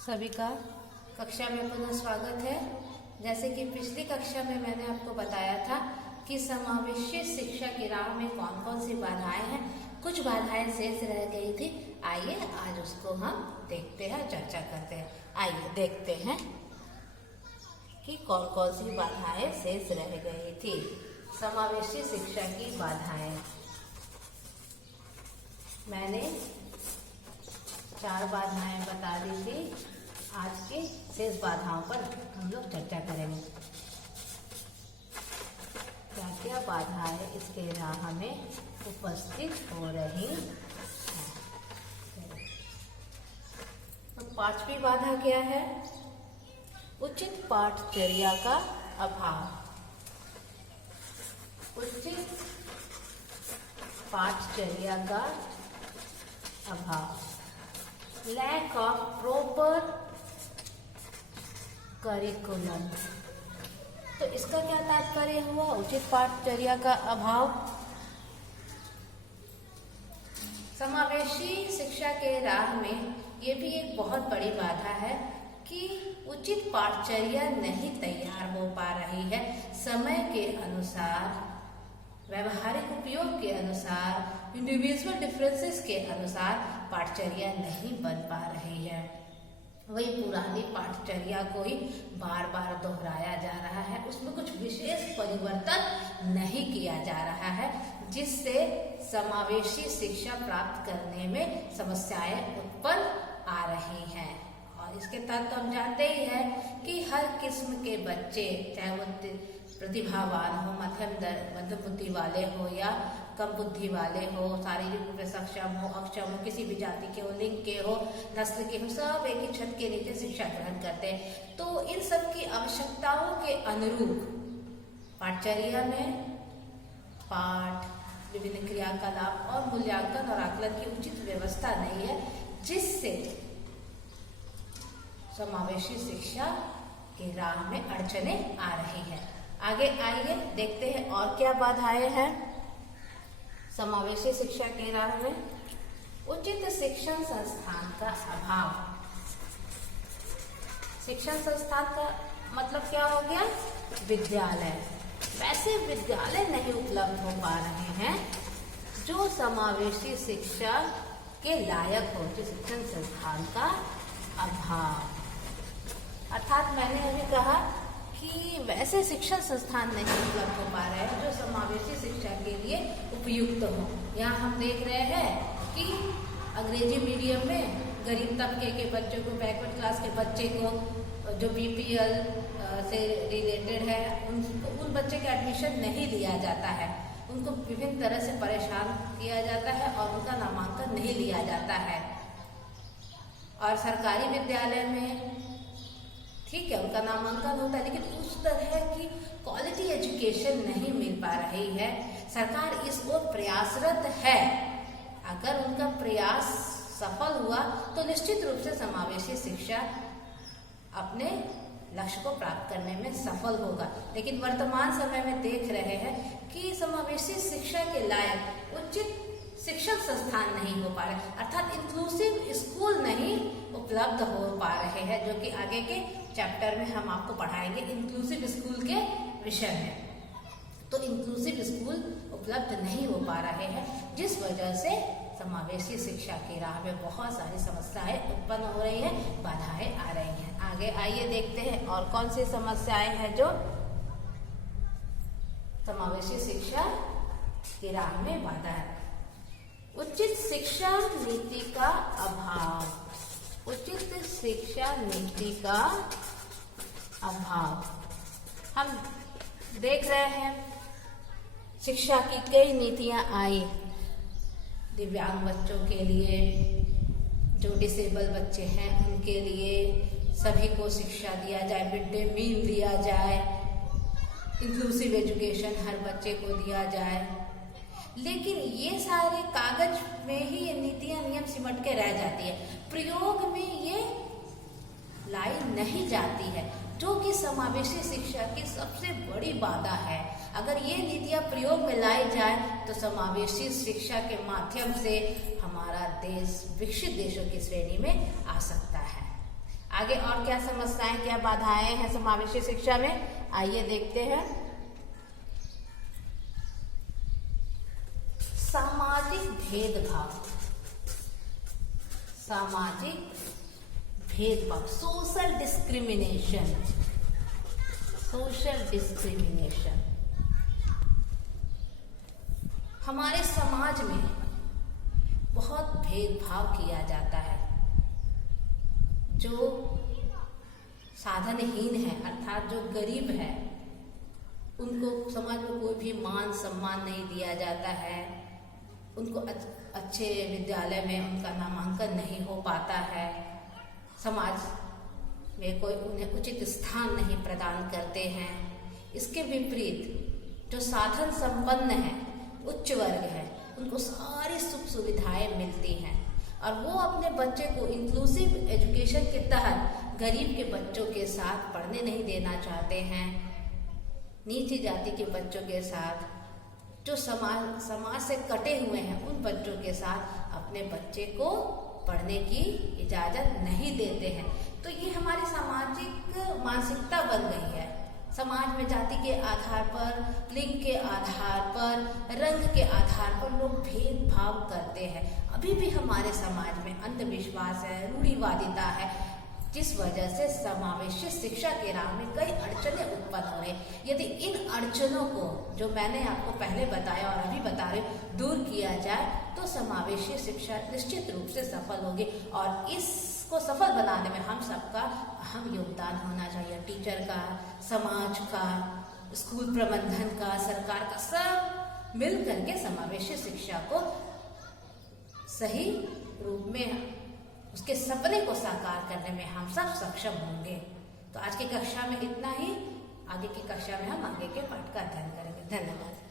सभी का कक्षा में पुनः स्वागत है। जैसे कि पिछली कक्षा में मैंने आपको बताया था कि समावेशी शिक्षा की राह में कौन कौन सी बाधाएं हैं। कुछ बाधाएं शेष रह गई थी। आइए आज उसको हम देखते हैं, चर्चा करते हैं। आइए देखते हैं कि कौन कौन सी बाधाएं शेष रह गई थी। समावेशी शिक्षा की बाधाएं मैंने 4 बाधाएं बता दी थी। आज की शेष बाधाओं पर हम लोग चर्चा करेंगे। क्या क्या बाधाएं इसके राह में उपस्थित हो रही हैं। तो 5वीं बाधा क्या है? उचित पाठचर्या का अभाव। उचित पाठचर्या का अभाव, लैक ऑफ प्रॉपर करिकुलम। तो इसका क्या तात्पर्य हुआ? उचित पाठचर्या का अभाव। समावेशी शिक्षा के राह में ये भी एक बहुत बड़ी बाधा है कि उचित पाठचर्या नहीं तैयार हो पा रही है। समय के अनुसार, व्यवहारिक उपयोग के अनुसार, इंडिविजुअल डिफरेंसेस के अनुसार पाठचर्या नहीं बन पा रही है। वही पुरानी पाठचर्या को ही बार बार दोहराया जा रहा है। उसमें कुछ विशेष परिवर्तन नहीं किया जा रहा है, जिससे समावेशी शिक्षा प्राप्त करने में समस्याएं उत्पन्न आ रही हैं। और इसके तहत हम जानते ही हैं कि हर किस्म के बच्चे, चाहे वो प्रतिभावान हो, मध्यम बुद्धि वाले हो या कम बुद्धि वाले हो, शारीरिक रूप से सक्षम हो, अक्षम हो, किसी भी जाति के हो, लिंग के हो, नस्ल के हो, सब एक ही छत के नीचे शिक्षा ग्रहण करते हैं। तो इन सब की आवश्यकताओं के अनुरूप पाठचर्या में पाठ, विभिन्न क्रियाकलाप और मूल्यांकन और आकलन की उचित व्यवस्था नहीं है, जिससे समावेशी शिक्षा की राह में अड़चनें आ रही है। आगे आइए देखते हैं और क्या बाधाएं हैं समावेशी शिक्षा के राह में। उचित शिक्षण संस्थान का अभाव। शिक्षण संस्थान का मतलब क्या हो गया? विद्यालय। वैसे विद्यालय नहीं उपलब्ध हो पा रहे हैं जो समावेशी शिक्षा के लायक हो। जो शिक्षण संस्थान का अभाव, अर्थात मैंने अभी कहा कि वैसे शिक्षण संस्थान नहीं उपलब्ध हो पा रहे हैं जो समावेशी शिक्षा के लिए उपयुक्त हो। यहाँ हम देख रहे हैं कि अंग्रेजी मीडियम में गरीब तबके के बच्चों को, बैकवर्ड क्लास के बच्चे को, जो बीपीएल से रिलेटेड है, उन बच्चे का एडमिशन नहीं लिया जाता है। उनको विभिन्न तरह से परेशान किया जाता है और उनका नामांकन नहीं लिया जाता है। और सरकारी विद्यालय में ठीक है, उनका नामांकन होता है, लेकिन उस तरह की क्वालिटी एजुकेशन नहीं मिल पा रही है। सरकार इस ओर प्रयासरत है। अगर उनका प्रयास सफल हुआ तो निश्चित रूप से समावेशी शिक्षा अपने लक्ष्य को प्राप्त करने में सफल होगा। लेकिन वर्तमान समय में देख रहे हैं कि समावेशी शिक्षा के लायक उचित शिक्षण संस्थान नहीं हो पा रहे, अर्थात इंक्लूसिव स्कूल नहीं उपलब्ध हो पा रहे हैं, जो कि आगे के चैप्टर में हम आपको पढ़ाएंगे इंक्लूसिव स्कूल के विषय में। तो इंक्लूसिव स्कूल उपलब्ध नहीं हो पा रहे हैं, जिस वजह से समावेशी शिक्षा की राह में बहुत सारी समस्याएं उत्पन्न हो रही हैं, बाधाएं आ रही हैं। आगे आइए देखते हैं और कौन सी समस्याएं हैं जो समावेशी शिक्षा की राह में बाधा है। उचित शिक्षा नीति का अभाव। उचित शिक्षा नीति का अभाव। हम देख रहे हैं शिक्षा की कई नीतियां आई दिव्यांग बच्चों के लिए, जो डिसेबल बच्चे हैं उनके लिए सभी को शिक्षा दिया जाए, मिड डे मील दिया जाए, इंक्लूसिव एजुकेशन हर बच्चे को दिया जाए। लेकिन ये सारे कागज में ही ये नीतियां, नियम सिमट के रह जाती है, प्रयोग में ये लाई नहीं जाती है, जो कि समावेशी शिक्षा की सबसे बड़ी बाधा है। अगर ये नीतियां प्रयोग में लाई जाए तो समावेशी शिक्षा के माध्यम से हमारा देश विकसित देशों की श्रेणी में आ सकता है। आगे और क्या समस्याएं, क्या बाधाएं हैं समावेशी शिक्षा में, आइए देखते हैं। सामाजिक भेदभाव, सामाजिक भेदभाव, सोशल डिस्क्रिमिनेशन, सोशल डिस्क्रिमिनेशन। हमारे समाज में बहुत भेदभाव किया जाता है। जो साधनहीन है अर्थात जो गरीब है उनको समाज में कोई भी मान सम्मान नहीं दिया जाता है, उनको अच्छे विद्यालय में उनका नामांकन नहीं हो पाता है, समाज में कोई उन्हें उचित स्थान नहीं प्रदान करते हैं। इसके विपरीत जो साधन संपन्न है, उच्च वर्ग है, उनको सारी सुख सुविधाएं मिलती हैं और वो अपने बच्चे को इंक्लूसिव एजुकेशन के तहत गरीब के बच्चों के साथ पढ़ने नहीं देना चाहते हैं। नीची जाति के बच्चों के साथ, जो समाज से कटे हुए हैं, उन बच्चों के साथ अपने बच्चे को पढ़ने की इजाजत नहीं देते हैं। तो ये हमारी सामाजिक मानसिकता बन गई है। समाज में जाति के आधार पर, लिंग के आधार पर, रंग के आधार पर लोग भेदभाव करते हैं। अभी भी हमारे समाज में अंधविश्वास है, रूढ़िवादिता है, जिस वजह से समावेशी शिक्षा के राह में कई अड़चनें उत्पन्न हो रही। यदि इन अड़चनों को, जो मैंने आपको पहले बताया और अभी बता रही, दूर किया जाए तो समावेशी शिक्षा निश्चित रूप से सफल होगी और इसको सफल बनाने में हम सबका अहम योगदान होना चाहिए। टीचर का, समाज का, स्कूल प्रबंधन का, सरकार का, सब मिल करके समावेशी शिक्षा को सही रूप में, उसके सपने को साकार करने में हम सब सक्षम होंगे। तो आज की कक्षा में इतना ही। आगे की कक्षा में हम आगे के पाठ का अध्ययन करेंगे। धन्यवाद।